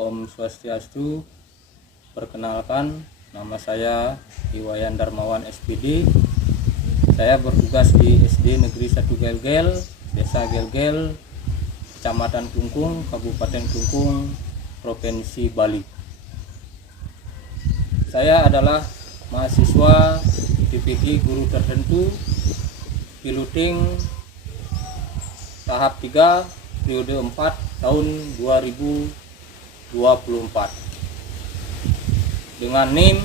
Om Swastiastu. Perkenalkan, nama saya Iwayan Darmawan SPD. Saya bertugas di SD Negeri 1 Gelgel, Desa Gelgel, Kecamatan Klungkung, Kabupaten Klungkung, Provinsi Bali. Saya adalah mahasiswa TPG guru tertentu piloting tahap 3 periode 4 tahun 2024 dengan NIM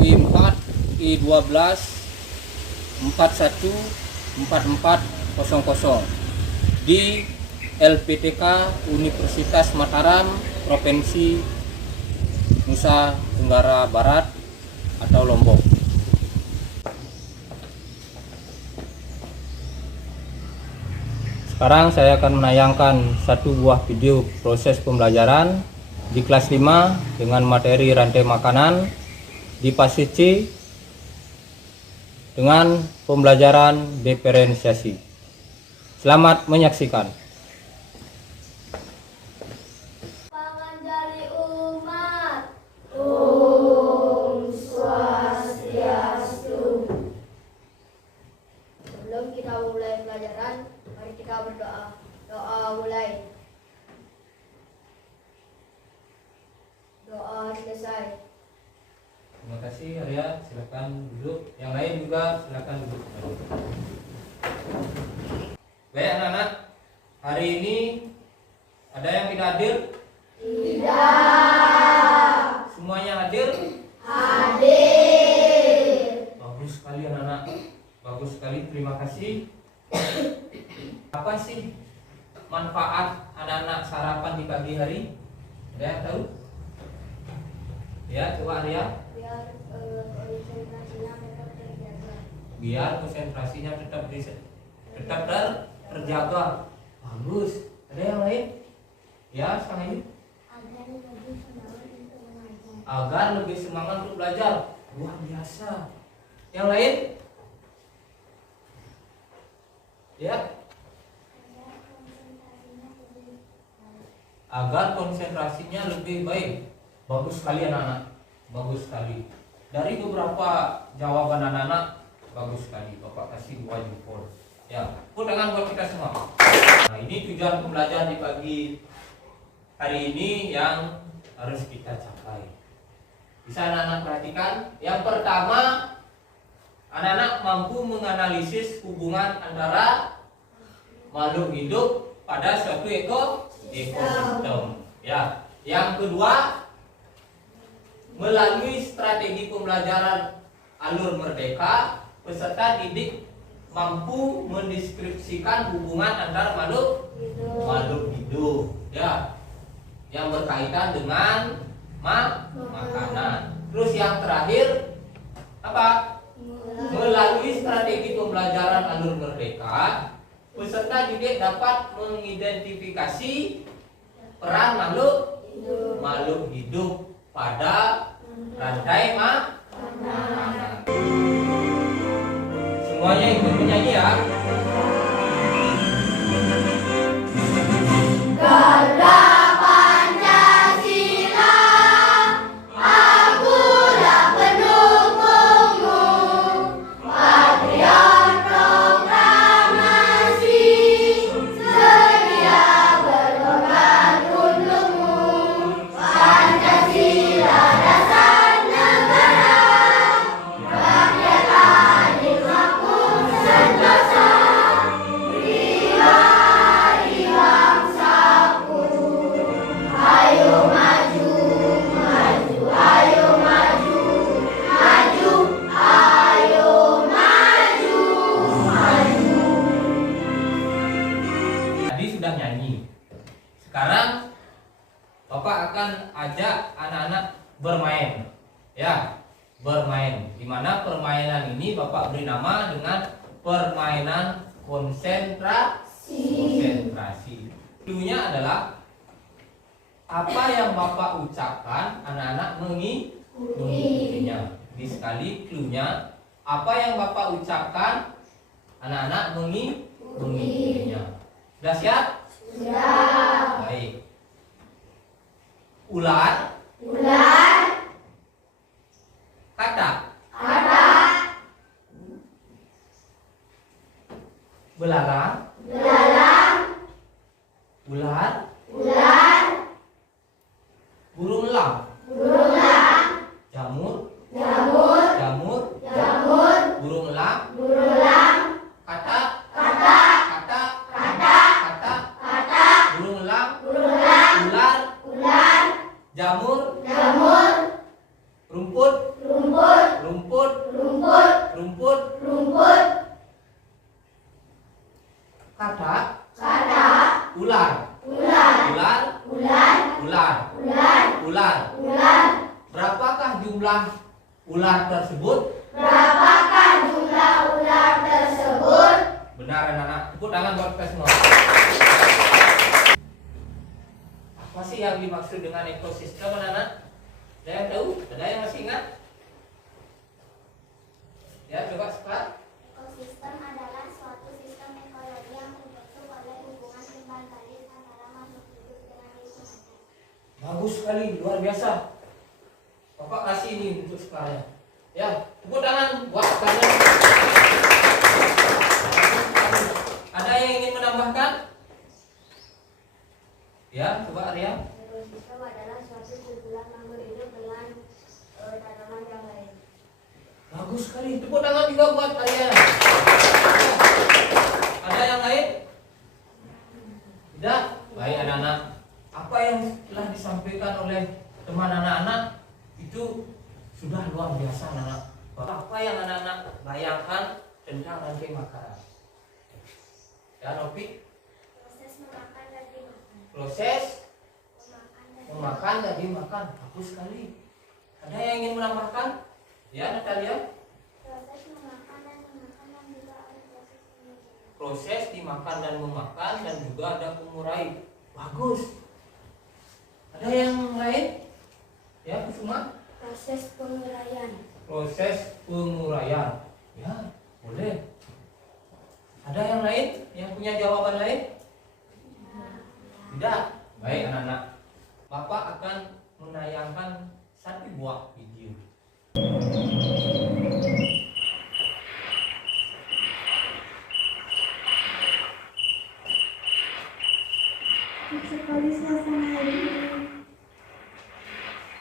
I4 I12 414400 di LPTK Universitas Mataram, Provinsi Nusa Tenggara Barat atau Lombok. Sekarang saya akan menayangkan satu buah video proses pembelajaran di kelas 5 dengan materi rantai makanan di fase C dengan pembelajaran diferensiasi. Selamat menyaksikan. Panganjali umat, Om Swastiastu. Sebelum kita mulai pelajaran, mari kita berdoa. Doa mulai. Doa selesai. Terima kasih Arya, silakan duduk. Yang lain juga silakan duduk. Baik anak-anak, hari ini ada yang tidak hadir? Tidak. Semuanya hadir? Hadir. Bagus sekali anak-anak, bagus sekali, terima kasih. Apa sih manfaat anak-anak sarapan di pagi hari? Ada yang tahu? Ya, coba Arya. Biar konsentrasinya tetap terjaga. Biar konsentrasinya tetap terjaga. Bagus. Ada yang lain? Ya, sang ini. Agar lebih semangat untuk belajar. Luar biasa. Yang lain? Ya. Agar konsentrasinya lebih baik. Bagus sekali anak-anak. Bagus sekali. Dari beberapa jawaban anak-anak, bagus sekali. Bapak kasih 2 jempol. Ya, tepuk tangan buat kita semua. Nah, ini tujuan pembelajaran di pagi hari ini yang harus kita capai. Bisa anak-anak perhatikan? Yang pertama, anak-anak mampu menganalisis hubungan antara makhluk hidup pada suatu ekosistem. Ya. Yang kedua, melalui strategi pembelajaran alur merdeka, peserta didik mampu mendeskripsikan hubungan antar makhluk hidup, ya, yang berkaitan dengan makanan. Terus yang terakhir apa? Melalui strategi pembelajaran alur merdeka, peserta didik dapat mengidentifikasi peran makhluk hidup pada rantai makanan. Semuanya ikut menyanyi ya. Garda Pancasila, akulah pendukungmu. Patriot proklamasi, sedia berkorban untukmu. Pancasila dasar negara, rakyat adil makmur sentosa, pribadi bangsaku. Ayo maju, maju, ayo maju, maju, ayo maju, maju. Tadi sudah nyanyi. Sekarang Bapak akan ajak anak-anak bermain. Ya, bermain. Di mana permainan ini Bapak beri nama dengan permainan konsentrasi. Cluenya adalah apa yang Bapak ucapkan, anak-anak mengikutinya. Jadi sekali cluenya, apa yang Bapak ucapkan, anak-anak mengikutinya. Sudah siap? Sudah. Baik. Ular. Ular. Katak. Katak. Belalang. Belalang. Ular. Ular. Burung elang. Burung elang. Jamur. Jamur. Jamur. Jamur. Burung elang. Burung elang. Katak. Katak. Katak. Katak. Katak. Katak. Burung elang. Burung elang. Ular. Ular. Jamur. Jamur. Rumput. Rumput. Rumput. Rumput. Rumput. Rumput. Katak. Katak. Ular. Ular. Ular. Ular. Ular. Ular. Ular. Ular. Berapakah jumlah ular tersebut? Berapakah jumlah ular tersebut? Benar anak-anak. Tepuk tangan buat kita semua. Apa sih yang dimaksud dengan ekosistem anak-anak? Ada yang tahu? Ada yang masih ingat? Ya, coba sekarang. Ekosistem adalah suatu sistem ekologi yang terbentuk oleh hubungan timbal balik antara makhluk hidup dengan lingkungan. Bagus sekali, luar biasa. Bapak kasih ini untuk sekarang. Ya, tepuk tangan buat kalian. Ada yang ingin menambahkan? Ya, coba Arya. Ekosistem adalah suatu kumpulan makhluk hidup dengan tanaman yang lain. Bagus sekali. Tepuk tangan juga buat Arya. Ada yang lain? Tidak? Baik anak-anak. Apa yang telah disampaikan oleh teman anak-anak itu sudah luar biasa anak-anak. Apa yang anak-anak bayangkan tentang rantai makanan? Ya, Nopi. Proses memakan dan dimakan. Proses Memakan dan memakan dan dimakan. Bagus sekali. Ada yang ingin menambahkan? Ya, Natalia. proses memakan dan dimakan dan juga ada proses pengurai. Proses dimakan dan memakan dan juga ada pengurai. Bagus. Ada yang lain? Ya, Kusuma. Proses penguraian. Proses penguraian. Ya, boleh. Ada yang lain yang punya jawaban lain? Tidak. Baik anak-anak. Bapak akan menayangkan satu buah video. Sekali suasana hari ini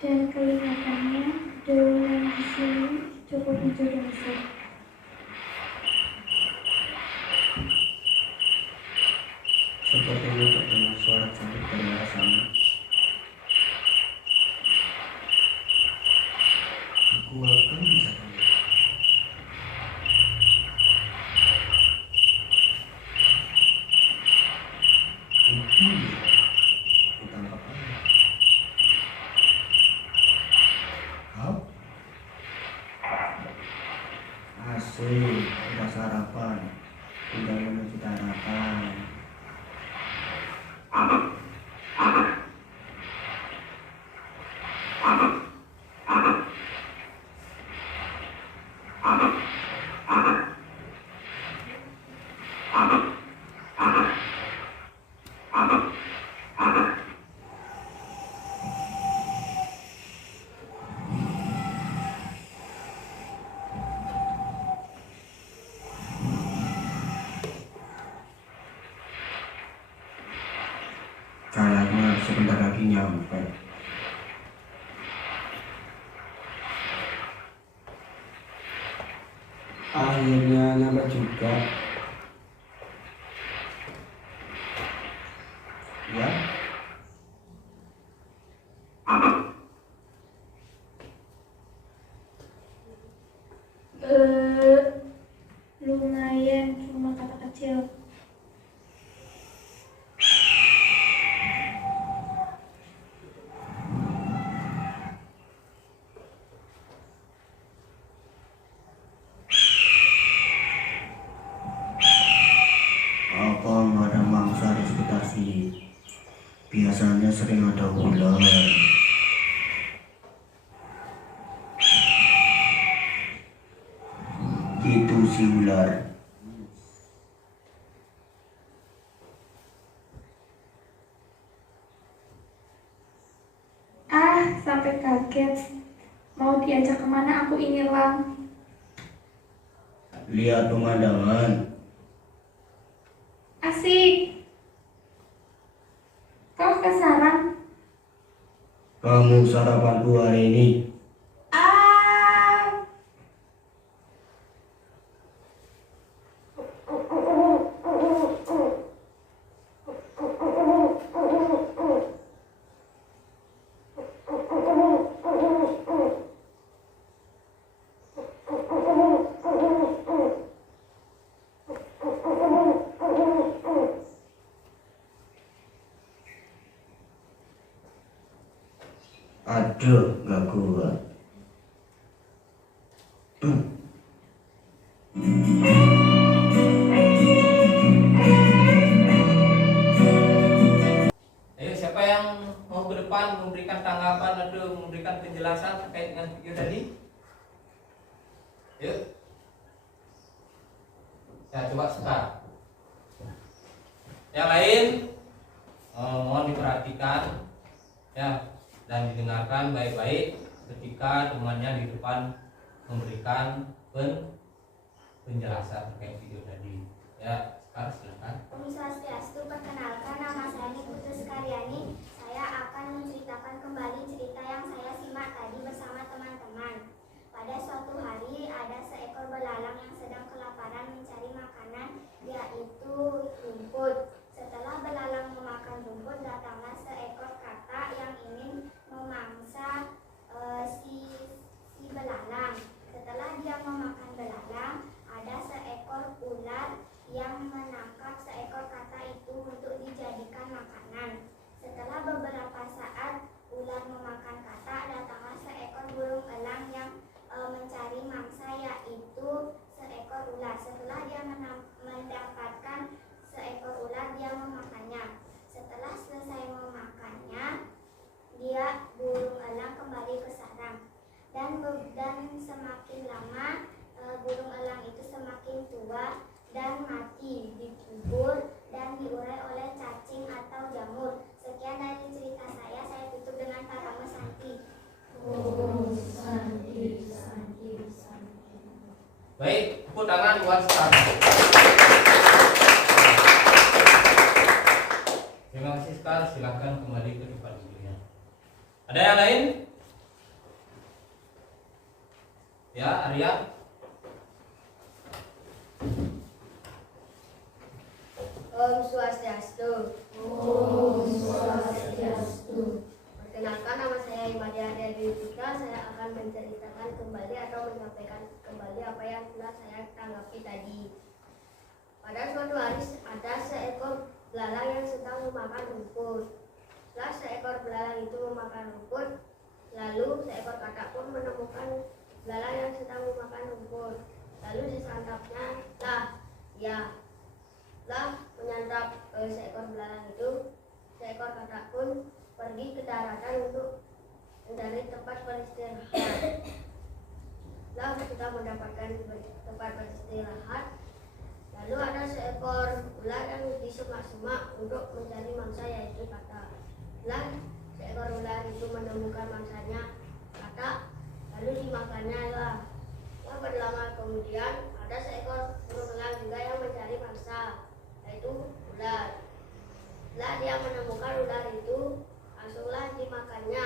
dan kelihatannya daun di sini cukup hijau dan besar. Sepertinya terdengar suara cubit dari arah sana. Aku akan mencari. Itu dia. Aku tangkap aja. Kau? Asik, udah sarapan. Udah menuju daratan. Kayaknya sebentar lagi nyampe. Akhirnya nyampe juga. Ya, Lumayan, cuma kata kecil. apa nggak ada mangsa di sekitar sini? Biasanya sering ada ular. Itu si ular. sampai kaget. Mau diajak kemana aku ini, Lam? Lihat pemandangan. Asik. Kau ke sarang? Kamu sarapanku hari ini. Ah. Aduh, gak kuat. Ayo, siapa yang mau ke depan memberikan tanggapan atau memberikan penjelasan terkait dengan video tadi? Yuk. Ya, coba sekarang. Yang lain, mohon diperhatikan ya dan didengarkan baik-baik ketika temannya di depan memberikan penjelasan terkait video tadi. Ya, sekarang silakan. Om Swastiastu, perkenalkan nama saya Putus Karyani. Saya akan menceritakan kembali cerita yang saya simak tadi bersama teman-teman. Pada suatu hari ada seekor belalang yang sedang kelaparan mencari makanan, yaitu rumput. Setelah belalang memakan rumput, datanglah seekor katak yang ingin memangsa si belalang. Setelah dia memakan belalang, ada seekor ular yang menangkap seekor katak itu untuk dijadikan makanan. Setelah beberapa saat ular memakan katak, datanglah seekor burung elang yang mencari mangsa, yaitu seekor ular. Setelah dia mendapatkan seekor ular, dia memakannya. Setelah selesai memakannya, burung elang kembali ke sarang. Dan semakin lama burung elang itu semakin tua dan mati, dikubur dan diurai oleh cacing atau jamur. Sekian dari cerita saya tutup dengan parama Santi. Baik, tepuk tangan buat Star. Terima kasih Star, silakan kembali ke depan videonya. Ada yang lain? Ya, Arya. Om Swastiastu. Om Swastiastu. Perkenalkan, nama saya Imadi Arya Dewi Putra. Saya akan menceritakan kembali atau menyampaikan kembali apa yang telah saya tanggapi tadi. Pada suatu hari ada seekor belalang yang sedang memakan rumput. Setelah seekor belalang itu memakan rumput, lalu seekor katak pun menemukan belalang yang sedang memakan rumput. Lalu disantapnya menyantap seekor belalang itu. Seekor katak pun pergi ke daratan untuk mencari tempat beristirahat. Ketika mendapatkan tempat beristirahat, lalu ada seekor ular yang di semak-semak untuk mencari mangsa, yaitu katak. Seekor ular itu menemukan mangsanya, katak, lalu dimakannya lah. Berlama kemudian ada seekor burung elang juga yang mencari mangsa, yaitu ular. Setelah dia menemukan ular itu, langsunglah dimakannya,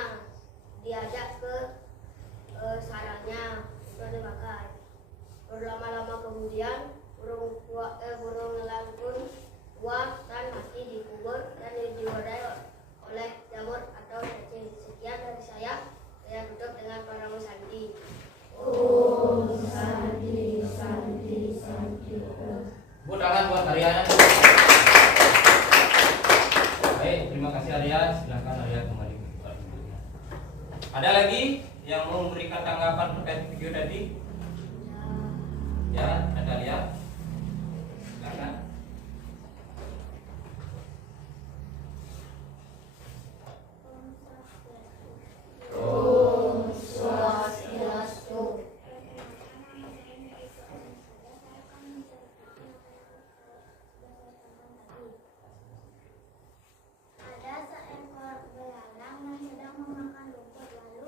diajak ke sarangnya untuk dimakan. Berlama-lama kemudian burung elang pun tua dan mati, dikubur dan diurai oleh jamur atau cacing. Sekian dari saya tutup dengan parama Santi. Om Santi. Tepuk tangan buat Arya. Baik, terima kasih Arya. Silakan Arya kembali ke depan videonya. Ada lagi yang mau memberikan tanggapan terkait video tadi? Ya, ada Arya. Silakan. Om Swastiastu. Ada seekor belalang yang sedang memakan rumput, lalu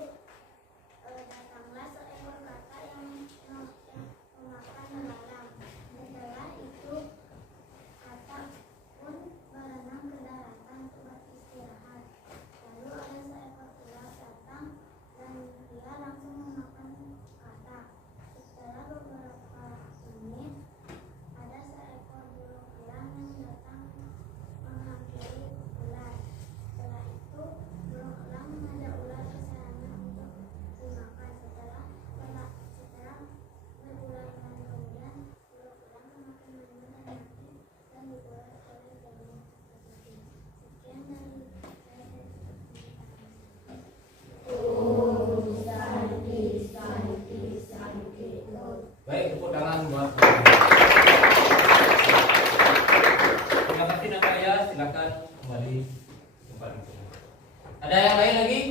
Ada yang lain lagi?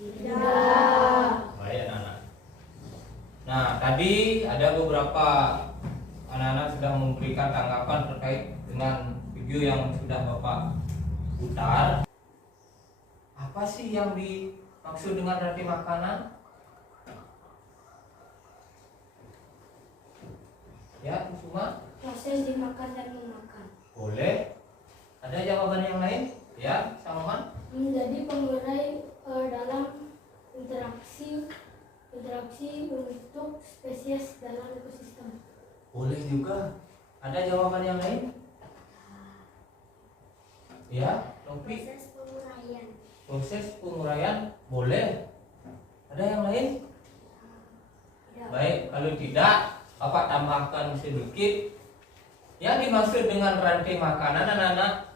Tidak. Baik anak-anak. Nah, tadi ada beberapa anak-anak sudah memberikan tanggapan terkait dengan video yang sudah Bapak putar. Apa sih yang dimaksud dengan rantai makanan? Ya, Kusuma? Proses dimakan dan memakan. Boleh. Ada jawaban yang lain? Ya, Salman? Menjadi pengurai dalam interaksi untuk spesies dalam ekosistem. Boleh juga. Ada jawaban yang lain? Ya, Topik. Proses penguraian. Proses penguraian boleh. Ada yang lain? Baik, kalau tidak, Bapak tambahkan sedikit. Yang dimaksud dengan rantai makanan anak-anak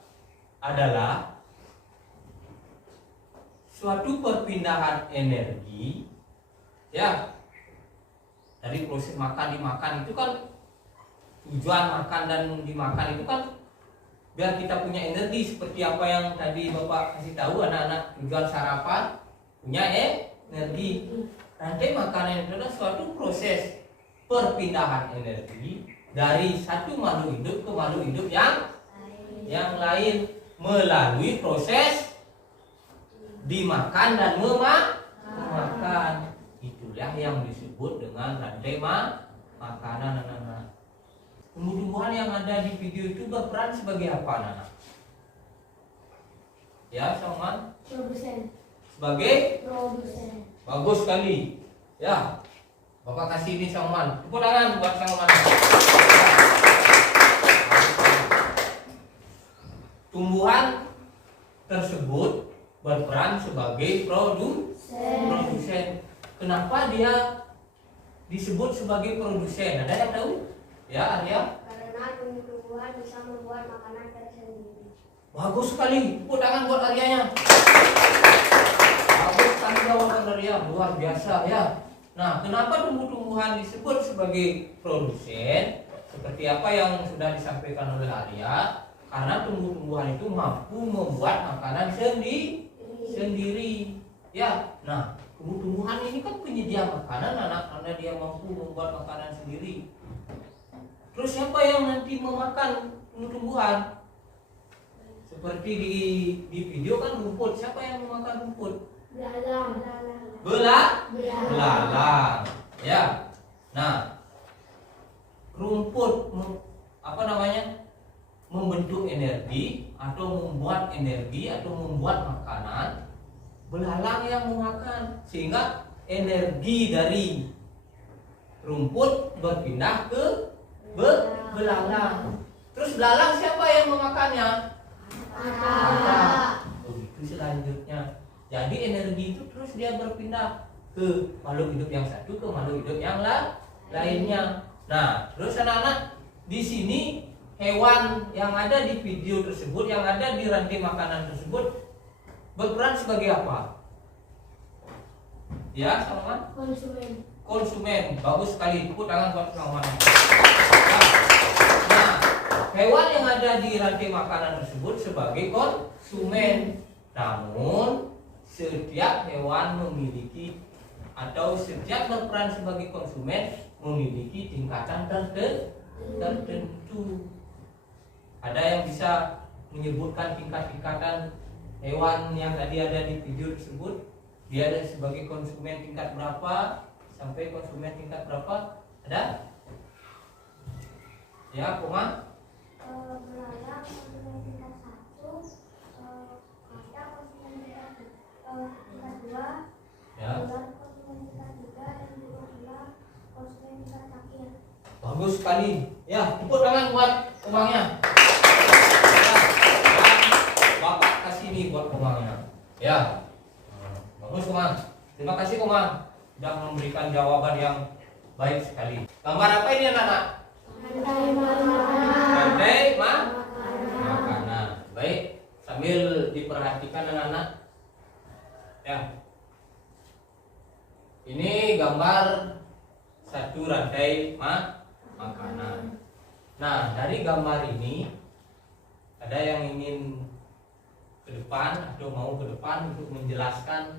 adalah suatu perpindahan energi, ya, dari proses makan dimakan itu kan tujuan makan dan dimakan itu kan biar kita punya energi seperti apa yang tadi Bapak kasih tahu anak-anak, tujuan sarapan punya energi. Rantai makanan itu adalah suatu proses perpindahan energi dari satu makhluk hidup ke makhluk hidup yang lain melalui proses dimakan dan memakan. Itulah yang disebut dengan rantai makanan anak-anak. Tumbuh-tumbuhan yang ada di video itu berperan sebagai apa anak-anak? Ya, Salman? Produsen. Sebagai? Produsen. Bagus sekali. Ya, Bapak kasih ini Salman. Tepuk tangan buat Salman. Tumbuhan tersebut berperan sebagai produsen. Kenapa dia disebut sebagai produsen? Ada yang tahu? Ya, Arya? Karena tumbuh-tumbuhan bisa membuat makanan tersendiri. Bagus sekali. Tepuk tangan buat Aryanya. Bagus sekali jawaban Arya, luar biasa ya. Nah, kenapa tumbuh-tumbuhan disebut sebagai produsen? Seperti apa yang sudah disampaikan oleh Arya, karena tumbuh-tumbuhan itu mampu membuat makanan sendiri. Ya, nah, tumbuh-tumbuhan ini kan penyedia makanan anak, karena dia mampu membuat makanan sendiri. Terus siapa yang nanti memakan tumbuh-tumbuhan? Seperti di video kan rumput, siapa yang memakan rumput? Belalang. Ya. Nah, rumput membentuk energi atau membuat energi atau membuat makanan, belalang yang memakan, sehingga energi dari rumput berpindah ke belalang. Terus belalang siapa yang memakannya? Begitu selanjutnya. Jadi energi itu terus dia berpindah ke makhluk hidup yang satu ke makhluk hidup yang lainnya. Nah, terus anak-anak, di sini hewan yang ada di video tersebut, yang ada di rantai makanan tersebut berperan sebagai apa? Ya, Salman? Konsumen. Bagus sekali. Tepuk tangan buat Salman. Nah, hewan yang ada di rantai makanan tersebut sebagai konsumen. Namun setiap hewan memiliki atau setiap berperan sebagai konsumen memiliki tingkatan tertentu. Ada yang bisa menyebutkan tingkat-tingkatan hewan yang tadi ada di video tersebut? Dia ada sebagai konsumen tingkat berapa sampai konsumen tingkat berapa? Ada? Ya, Koma? Belalang konsumen tingkat 1, katak konsumen tingkat 2, Ya. ular konsumen tingkat 3, dan juga konsumen tingkat akhir. Bagus sekali. Ya, tepuk tangan buat Komangnya. Bapak kasih ini buat Komangnya. Ya. Bagus Komang. Terima kasih Komang sudah memberikan jawaban yang baik sekali. Gambar apa ini anak-anak? Rantai makanan. Baik, sambil diperhatikan anak-anak. Ya. Ini gambar satu rantai makanan. Nah, dari gambar ini ada yang ingin ke depan atau mau ke depan untuk menjelaskan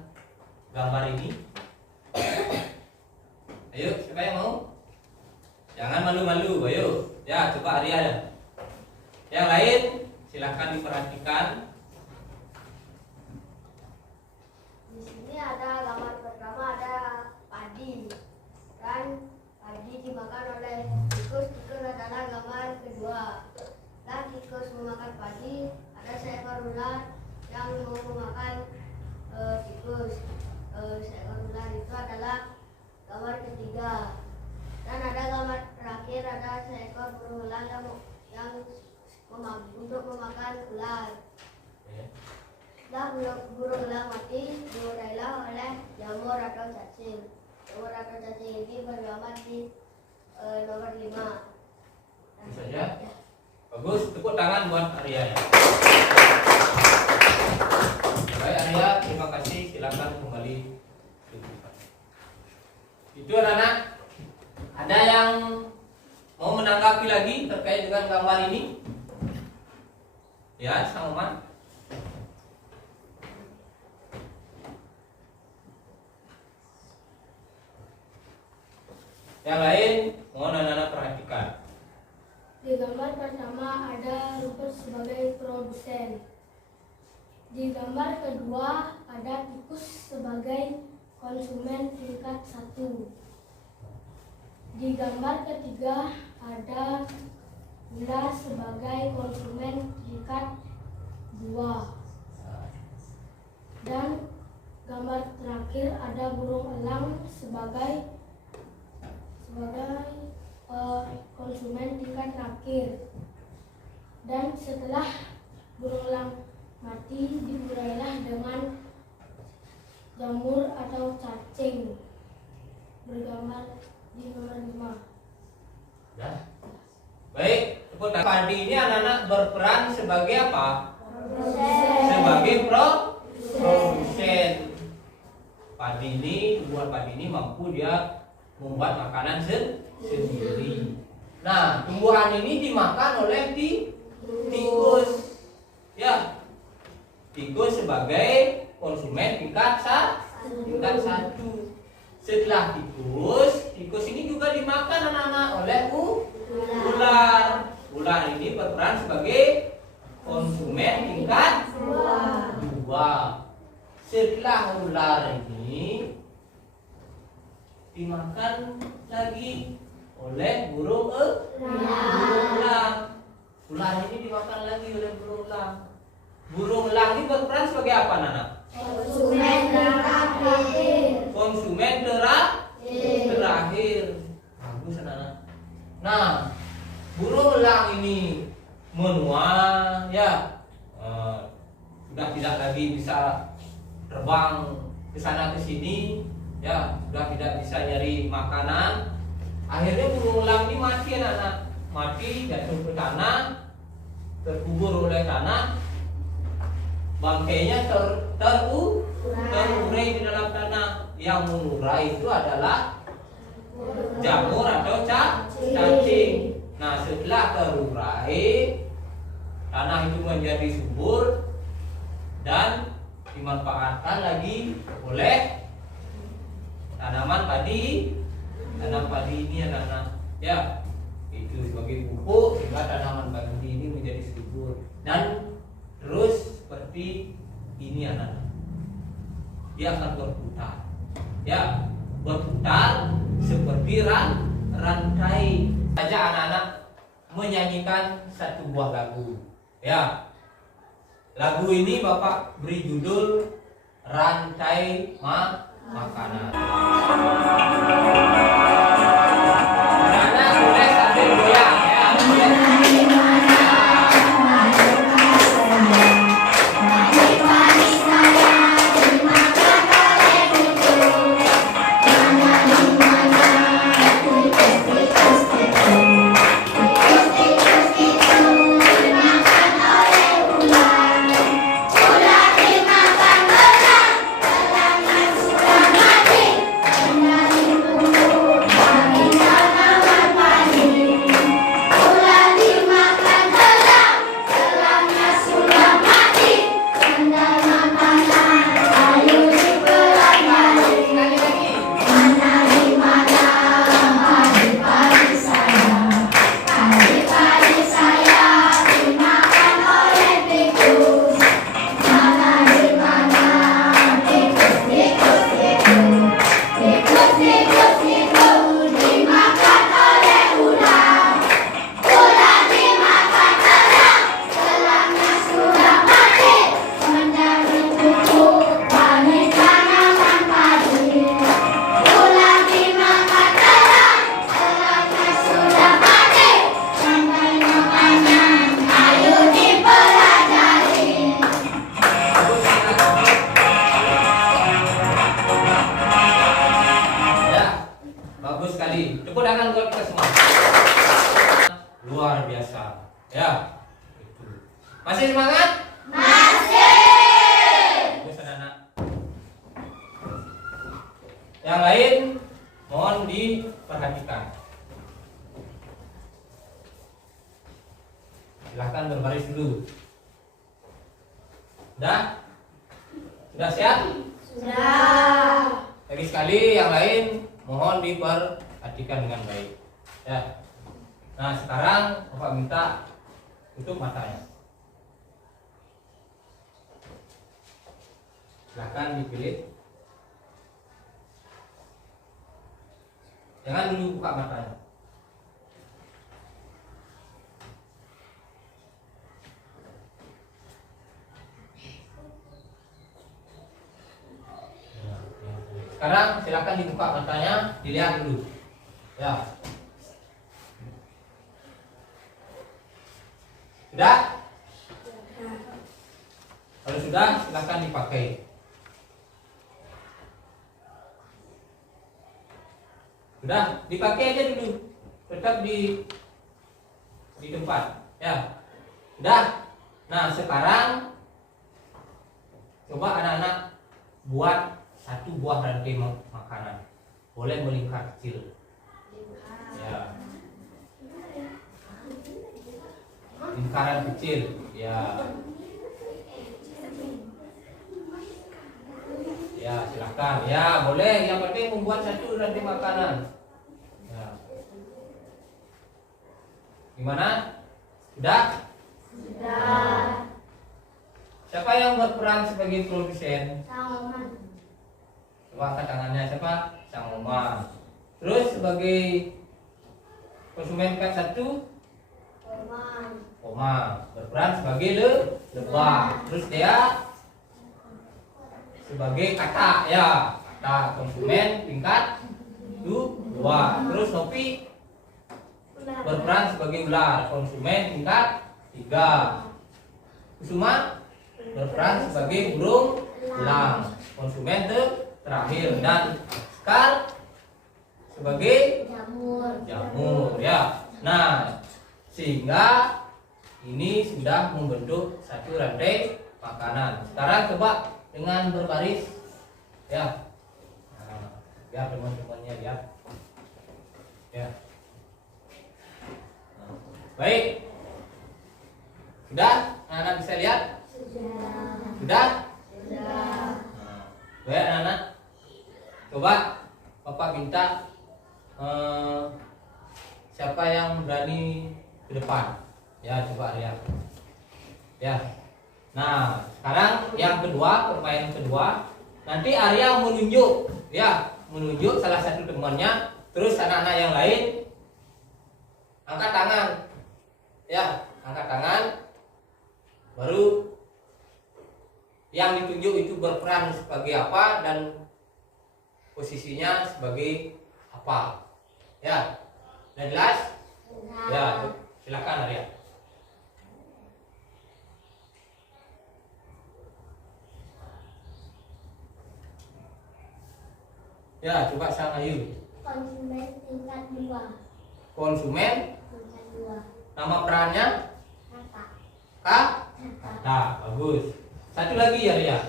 gambar ini? Ayo, siapa yang mau? Jangan malu-malu, ayo. Ya, coba Arya ya. Yang lain silahkan diperhatikan. Di sini ada gambar pertama, ada padi dan padi dimakan oleh tikus. Tikus adalah gambar kedua. Dan tikus memakan padi, ada seekor ular yang mau memakan tikus. Seekor ular itu adalah gambar ketiga. Dan ada gambar terakhir, ada seekor burung elang yang untuk memakan ular. Dan burung elang mati diurailah oleh jamur atau cacing. Jamur atau cacing ini bergambar di nomor 5. Itu saja. Bagus, tepuk tangan buat Arya ya. Baik Arya, terima kasih. Silakan kembali. Itu anak-anak. Ada yang mau menanggapi lagi terkait dengan gambar ini? Ya, Sang Oman. Yang lain, mohon anak-anak perhatikan. Di gambar pertama ada rumput sebagai produsen. Di gambar kedua ada tikus sebagai konsumen tingkat 1. Di gambar ketiga ada ular sebagai konsumen tingkat 2. Dan gambar terakhir ada burung elang sebagai konsumen tingkat terakhir. Dan setelah burung elang mati diurailah dengan jamur atau cacing, bergambar di nomor 5. Ya. Baik, tepuk tangan. Padi ini anak-anak berperan sebagai apa? Sebagai produsen. Padi ini, tumbuhan padi ini mampu dia membuat makanan sendiri. Nah, tumbuhan ini dimakan oleh tikus. Ya, tikus sebagai konsumen tingkat 1. Setelah tikus ini juga dimakan anak-anak oleh ular. Ular ini berperan sebagai konsumen tingkat 2. Setelah ular ini dimakan lagi oleh burung elang. Ular ini dimakan lagi oleh burung elang. Burung elang ini berperan sebagai apa, Nana? Konsumen terakhir. Konsumen terakhir. Bagus, Nana. Nah, burung elang ini menua, ya, sudah tidak lagi bisa terbang ke sana ke sini, ya, sudah tidak bisa nyari makanan. Akhirnya burung elang ini mati, anak-anak. Mati, jatuh ke tanah, terkubur oleh tanah, bangkainya terurai di dalam tanah. Yang mengurai itu adalah jamur atau cacing. Nah, setelah terurai, tanah itu menjadi subur dan dimanfaatkan lagi oleh tanaman padi. Tanam padi ini anak-anak, ya, itu sebagai pupuk sehingga tanaman padi ini menjadi subur dan terus seperti ini anak-anak. Dia akan berputar, ya, berputar seperti rantai. Saja anak-anak menyanyikan satu buah lagu, ya. Lagu ini Bapak beri judul Rantai Makanan. Anak-anak boleh sambil goyang, ya. Ular dimakan belang, belang yang sudah mati. Masih semangat? Bagus anak-anak. Yang lain mohon diperhatikan. Silahkan berbaris dulu. Sudah? Sudah siap? Sudah. Lagi sekali yang lain mohon diperhatikan dengan baik. Ya. Nah sekarang Bapak minta tutup matanya. Silahkan dipilih. Jangan dulu buka matanya. Sekarang silakan dibuka matanya, dilihat dulu. Ya. Sudah? Kalau sudah, silakan dipakai. Sudah, dipakai aja dulu. Tetap di tempat. Ya. Sudah. Nah, sekarang coba anak-anak buat satu buah rantai makanan. Boleh melingkar kecil. Ya. Lingkaran kecil. Ya. Ya, silakan. Ya, boleh. Yang penting membuat satu rantai makanan. Ya. Gimana? Sudah? Sudah. Siapa yang berperan sebagai produsen? Sang Oman. Coba angkat tangannya. Siapa? Sang Oma. Terus sebagai konsumen kat satu? Oma. Berperan sebagai lebah. Terus dia sebagai kata, ya, kata konsumen tingkat 2. Terus Nopi berperan sebagai ular, konsumen tingkat 3. Kusuma berperan sebagai burung elang, konsumen terakhir. Dan Sekar sebagai jamur, ya. Nah, sehingga ini sudah membentuk satu rantai makanan. Sekarang coba dengan berbaris, ya. Nah, biar teman-temannya lihat, ya. Nah, baik. Sudah? Anak-anak bisa lihat? Sudah? Nah, baik anak-anak. Coba Bapak minta siapa yang berani ke depan? Ya, coba lihat. Ya. Nah, sekarang yang kedua, permainan kedua. Nanti Arya menunjuk, ya, menunjuk salah satu temannya. Terus anak-anak yang lain angkat tangan, ya, angkat tangan. Baru yang ditunjuk itu berperan sebagai apa dan posisinya sebagai apa, ya. Sudah jelas? Ya, silakan Arya. Ya, coba Sang Ayu. Konsumen tingkat 2. Konsumen, Tingkat 2. nama perannya Kata. Kata. Bagus. Satu lagi ya Ria.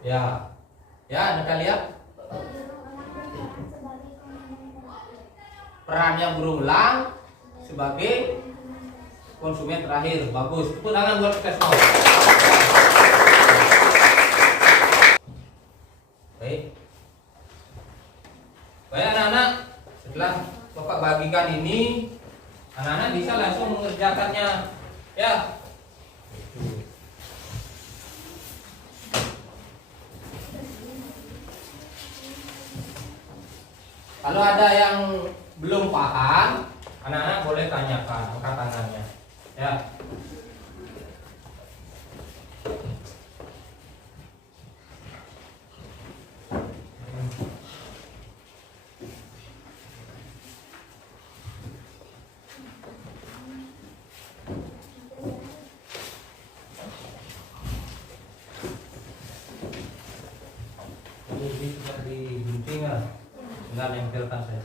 Ya. Ya, Anda lihat perannya burung elang sebagai konsumen terakhir. Bagus. Tepuk tangan buat kita semua. Baik. Baik anak-anak, setelah Bapak bagikan ini, anak-anak bisa langsung mengerjakannya. Ya. Kalau ada yang belum paham, anak-anak boleh tanyakan, angkat tangannya. Ya. Ini sudah digunting ya, tinggal nempelkan saja.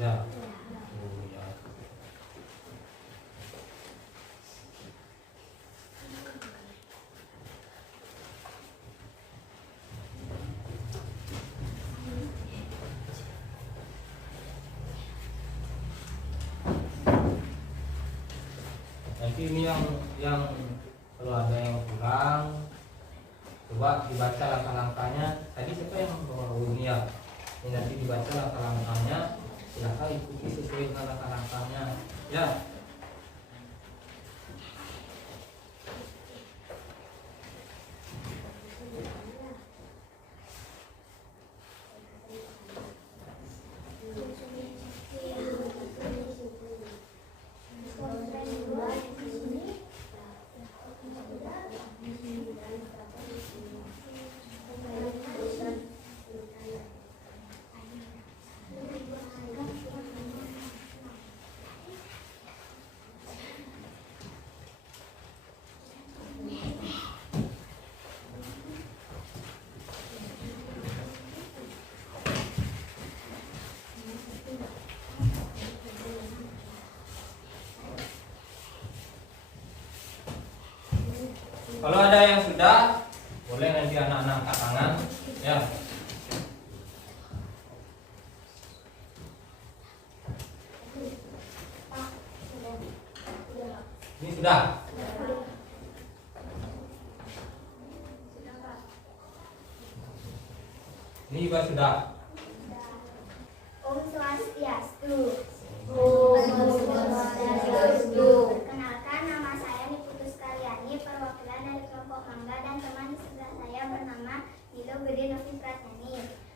nanti ini yang kalau ada yang kurang, coba dibaca langkah-langkahnya. Tadi siapa yang bawa ini ya? Ini nanti dibaca langkah-langkahnya. Silahkan ikuti sesuai dengan langkah-langkahnya. Ya. Kalau ada yang sudah, boleh nanti anak-anak angkat tangan, ya. Ini sudah. Ini juga sudah. Om Swastiastu. Perkenalkan, nama saya Niputus Karyani, perwakilan dari kelompok Mangga, dan teman di sebelah saya bernama Nilo Gede Novi Pratani.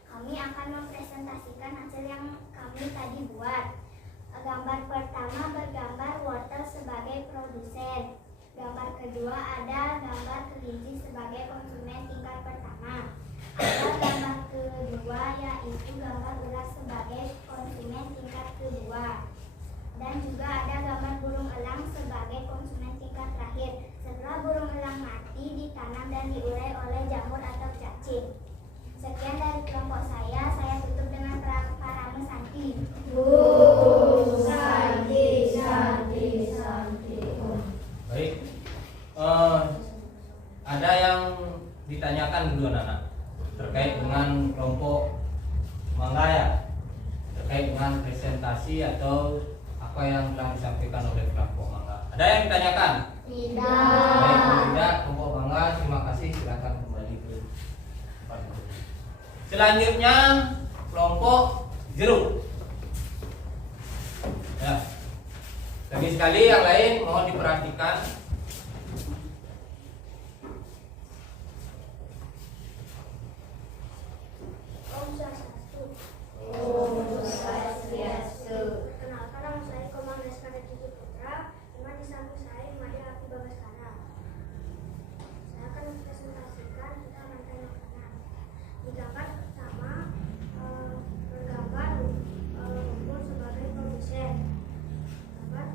Kami akan mempresentasikan hasil yang kami tadi buat. Gambar pertama bergambar wortel sebagai produsen. Gambar kedua ada gambar kelinci sebagai konsumen tingkat pertama. Ada gambar kedua yaitu gambar ular sebagai konsumen tingkat kedua. Dan juga ada gambar burung elang sebagai konsumen tingkat terakhir. Setelah burung elang mati, ditanam dan diurai oleh jamur atau cacing. Sekian dari kelompok saya tutup dengan parame Santi. Baik. Ada yang ditanyakan dulu anak-anak terkait dengan kelompok Mangga ya, terkait dengan presentasi atau apa yang telah disampaikan oleh kelompok Mangga. Ada yang ditanyakan? Tidak. Baik, kalau tidak, kelompok Mangga terima kasih, silakan kembali ke tempat. Selanjutnya kelompok jeruk. Ya. Lagi sekali yang lain mohon diperhatikan. Perkenalkan, nama saya Komang Deskara Cici Putra. Teman di samping saya Madi Api Bagaskara. Saya akan mempresentasikan tentang rantai makanan. Di gambar pertama bergambar rumput sebagai produsen. Gambar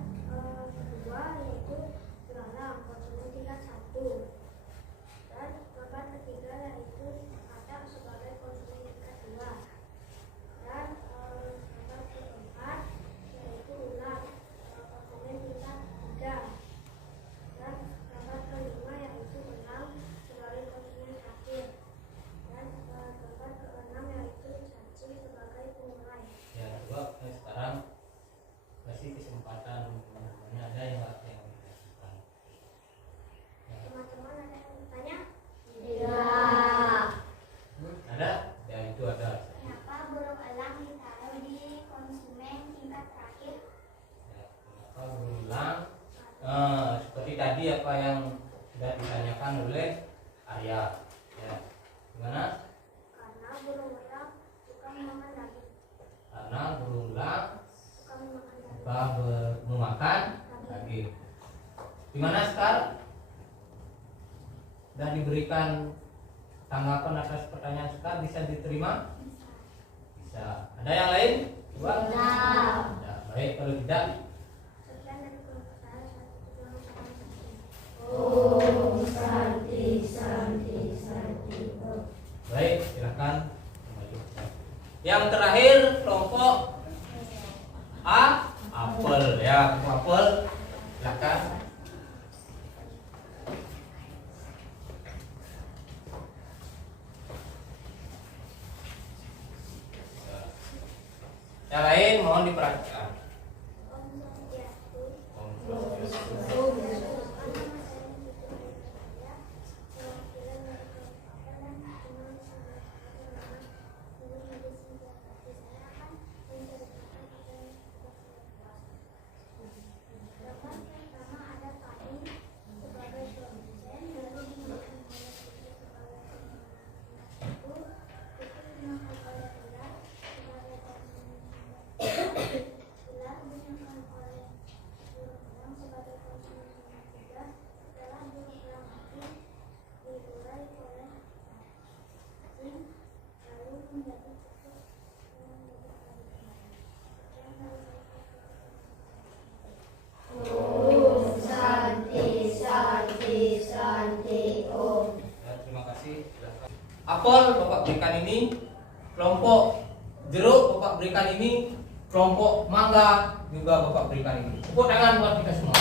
kedua yaitu belalang konsumen tingkat 1. Dan gambar ketiga yaitu kacang sebagai konsumen tingkat 2. Dan gambar keempat yaitu ular konsumen tingkat 3. Dan gambar kelima yaitu benang sebagai konsumen terakhir. Dan gambar keenam yaitu cacing sebagai pengurai. Ya, coba sekarang kasih kesempatan teman-teman ada yang ditanyakan. Ya. Teman-teman ada yang bertanya? Ada? Ya itu ada. Kenapa burung elang ditaruh di konsumen tingkat terakhir? Ya, kenapa berulang? Seperti tadi apa yang sudah ditanyakan oleh Arya. Ya, gimana? Karena burung elang suka memakan daging. Karena berulang Suka memakan daging. memakan daging. Gimana sekarang? Sudah diberikan tanggapan atas pertanyaan sekarang, bisa diterima? Bisa. Ada yang lain? Coba. Tidak. Baik, kalau tidak, Sekian dari kelompok saya tutup dengan baik, silakan kembali. Yang terakhir kelompok A, apel ya, kelompok apel. Silakan. Yang lain mohon diperhatikan. Om Swastiastu. Om Swastiastu. apel Bapak berikan ini, kelompok jeruk Bapak berikan ini, kelompok mangga juga Bapak berikan ini. Tepuk tangan buat kita semua.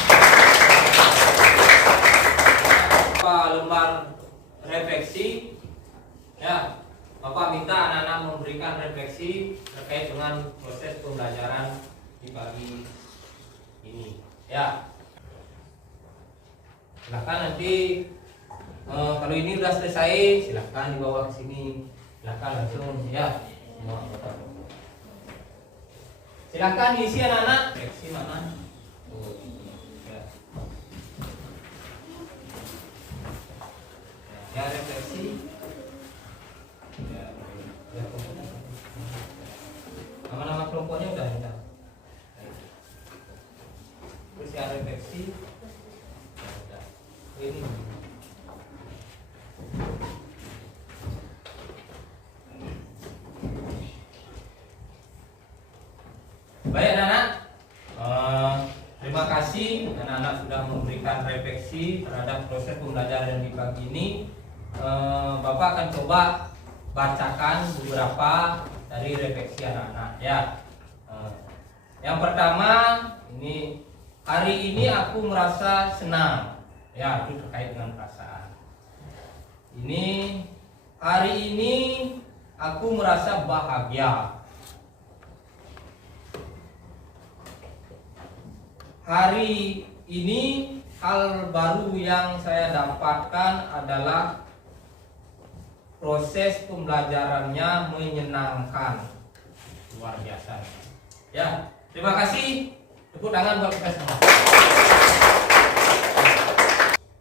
Bapak lembar refleksi, ya. Bapak minta anak-anak memberikan refleksi terkait dengan proses pembelajaran di pagi ini, ya. Silakan nanti kalau ini sudah selesai, silakan dibawa ke sini. Silakan langsung, ya. Semua Bapak. Silakan diisi anak-anak. Refleksi mana? Oh, ya. Ya, refleksi. Ya, ya, nama-nama kelompoknya udah ada. Terus ya refleksi. Ya, ini. Baik anak-anak, terima kasih anak-anak sudah memberikan refleksi terhadap proses pembelajaran di pagi ini. Bapak akan coba bacakan beberapa dari refleksi anak-anak, ya. Yang pertama, ini hari ini aku merasa senang, ya, itu terkait dengan perasaan. Ini hari ini aku merasa bahagia. Hari ini hal baru yang saya dapatkan adalah proses pembelajarannya menyenangkan. Luar biasa. Ya, terima kasih. Tepuk tangan buat kita semua.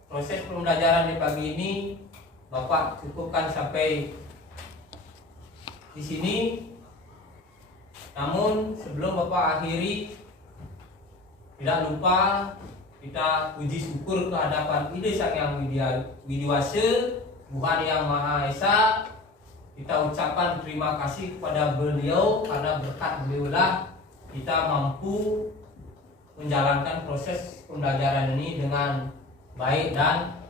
Proses pembelajaran di pagi ini Bapak cukupkan sampai di sini. Namun sebelum Bapak akhiri, tidak lupa kita puji syukur ke hadapan Ide Sang Yang Widiwasa, Tuhan Yang Maha Esa. Kita ucapkan terima kasih kepada beliau, karena berkat beliaulah kita mampu menjalankan proses pembelajaran ini dengan baik dan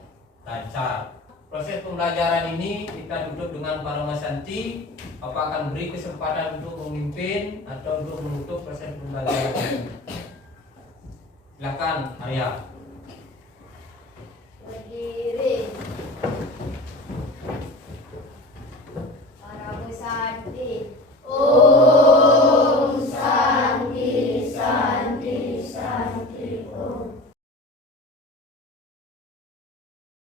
lancar. Proses pembelajaran ini kita duduk dengan para masanti. Bapak akan beri kesempatan untuk memimpin atau untuk menutup proses pembelajaran ini. Silakan Arya. Bagi